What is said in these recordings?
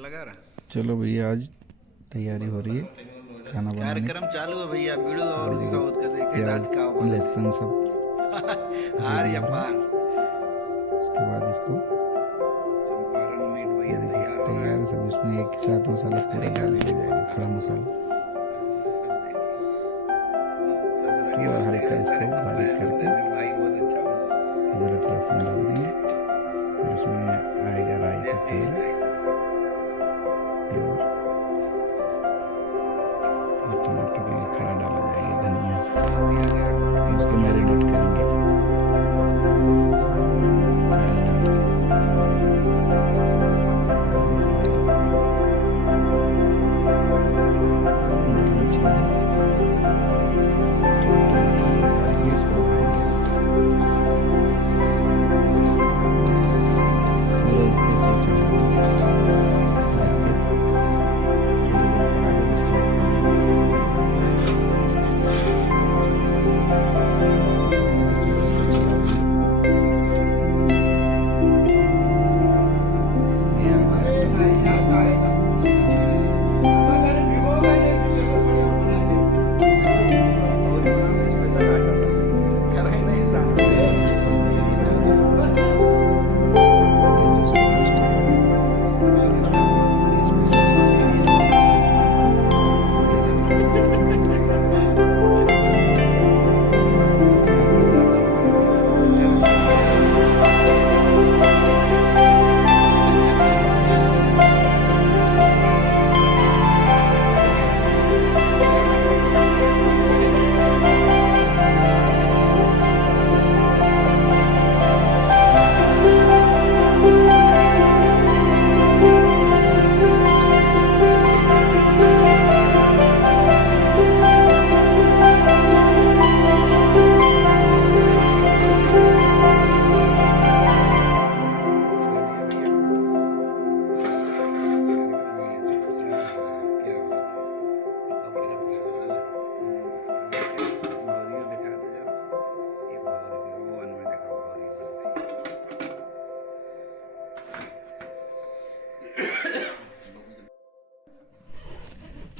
लगा रहा। चलो भैया आज तैयारी हो रही है खाना बनाने कार्यक्रम चालू है भैया, बीड़ू और साउथ का देखे प्याज लहसुन सब आर्य पार उसके बाद इसको चंपारण मीट भैया तैयार हो रहा तैयार है सब। इसमें एक साथ मसाला पूरा डाल दिया जाएगा, खड़ा मसाला पूरा हल्का इसको बारीक करके भाई बहुत अच्छा अदरक लहसुन डाल देंगे। फिर इसमें आएगा राई का तेल प्योर, और टमाटर भी खड़ा डाला जाएगा, धनिया, इसको मैरिनेट करेंगे।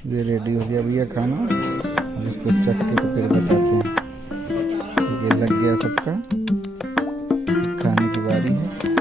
ये रेडी हो गया भैया खाना। अब इसको चख के तो फिर बताते हैं। ये लग गया सबका, खाने की बारी है।